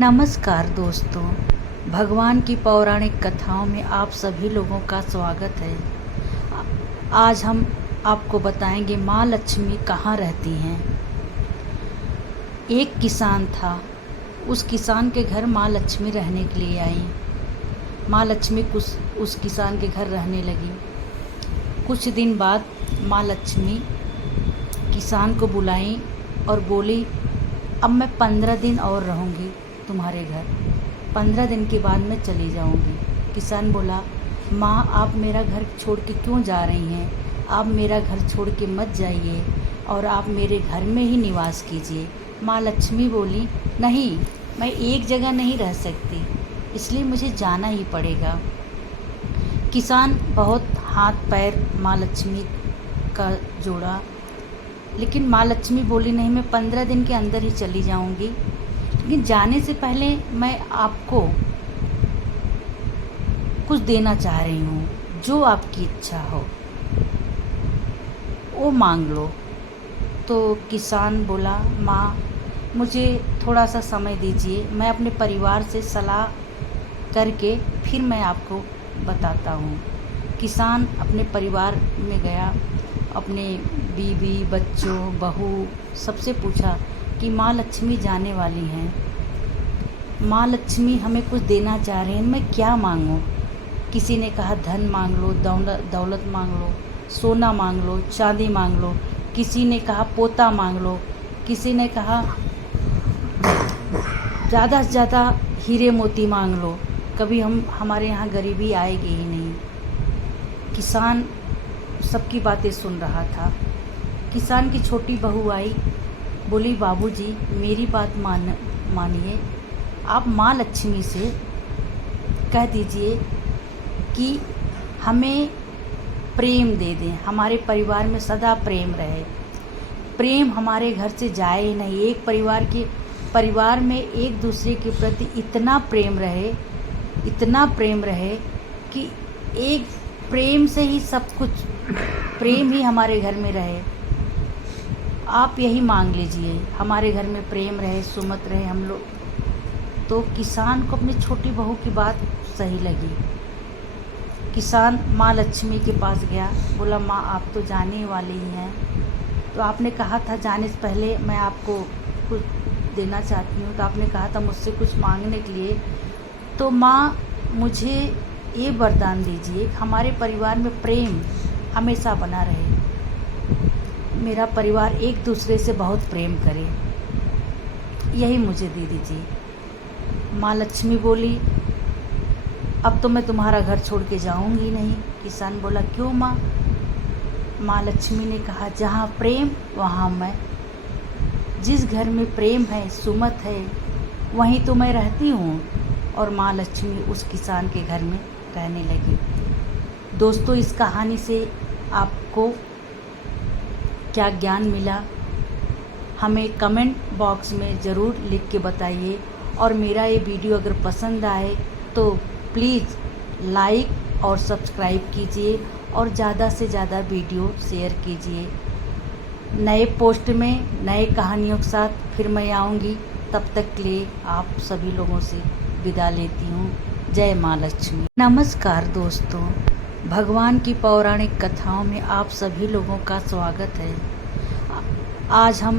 नमस्कार दोस्तों, भगवान की पौराणिक कथाओं में आप सभी लोगों का स्वागत है। आज हम आपको बताएंगे माँ लक्ष्मी कहाँ रहती हैं। एक किसान था, उस किसान के घर माँ लक्ष्मी रहने के लिए आई। माँ लक्ष्मी उस किसान के घर रहने लगी। कुछ दिन बाद माँ लक्ष्मी किसान को बुलाई और बोली, अब मैं 15 दिन और रहूँगी तुम्हारे घर, 15 दिन के बाद मैं चली जाऊंगी। किसान बोला, माँ आप मेरा घर छोड़ के क्यों जा रही हैं? आप मेरा घर छोड़ के मत जाइए और आप मेरे घर में ही निवास कीजिए। माँ लक्ष्मी बोली, नहीं, मैं एक जगह नहीं रह सकती, इसलिए मुझे जाना ही पड़ेगा। किसान बहुत हाथ पैर माँ लक्ष्मी का जोड़ा, लेकिन माँ लक्ष्मी बोली, नहीं, मैं 15 दिन के अंदर ही चली जाऊंगी, लेकिन जाने से पहले मैं आपको कुछ देना चाह रही हूँ, जो आपकी इच्छा हो वो मांग लो। तो किसान बोला, माँ मुझे थोड़ा सा समय दीजिए, मैं अपने परिवार से सलाह करके फिर मैं आपको बताता हूँ। किसान अपने परिवार में गया, अपने बीवी बच्चों बहू सबसे पूछा कि माँ लक्ष्मी जाने वाली हैं, माँ लक्ष्मी हमें कुछ देना चाह रहे हैं, मैं क्या मांगूं? किसी ने कहा धन मांग लो, दौलत मांग लो, सोना मांग लो, चांदी मांग लो। किसी ने कहा पोता मांग लो। किसी ने कहा ज़्यादा से ज़्यादा हीरे मोती मांग लो, कभी हमारे यहाँ गरीबी आएगी ही नहीं। किसान सबकी बातें सुन रहा था। किसान की छोटी बहू आई, बोली, बाबूजी मेरी बात मानिए, आप माँ लक्ष्मी से कह दीजिए कि हमें प्रेम दे दें, हमारे परिवार में सदा प्रेम रहे, प्रेम हमारे घर से जाए ही नहीं। एक परिवार में एक दूसरे के प्रति इतना प्रेम रहे कि एक प्रेम से ही सब कुछ, प्रेम ही हमारे घर में रहे। आप यही मांग लीजिए, हमारे घर में प्रेम रहे, सुमत रहे हम लोग। तो किसान को अपनी छोटी बहू की बात सही लगी। किसान माँ लक्ष्मी के पास गया, बोला, माँ आप तो जाने वाली ही हैं, तो आपने कहा था जाने से पहले मैं आपको कुछ देना चाहती हूँ, तो आपने कहा था मुझसे कुछ मांगने के लिए। तो माँ मुझे ये वरदान दीजिए, हमारे परिवार में प्रेम हमेशा बना रहे, मेरा परिवार एक दूसरे से बहुत प्रेम करे, यही मुझे दे दीजिए। माँ लक्ष्मी बोली, अब तो मैं तुम्हारा घर छोड़ के जाऊंगी नहीं। किसान बोला, क्यों माँ? माँ लक्ष्मी ने कहा, जहाँ प्रेम वहाँ मैं, जिस घर में प्रेम है, सुमत है, वहीं तो मैं रहती हूँ। और माँ लक्ष्मी उस किसान के घर में रहने लगी। दोस्तों, इस कहानी से आपको क्या ज्ञान मिला, हमें कमेंट बॉक्स में ज़रूर लिख के बताइए। और मेरा ये वीडियो अगर पसंद आए तो प्लीज़ लाइक और सब्सक्राइब कीजिए और ज़्यादा से ज़्यादा वीडियो शेयर कीजिए। नए पोस्ट में नए कहानियों के साथ फिर मैं आऊँगी, तब तक के लिए आप सभी लोगों से विदा लेती हूँ। जय माँ लक्ष्मी। नमस्कार दोस्तों, भगवान की पौराणिक कथाओं में आप सभी लोगों का स्वागत है। आज हम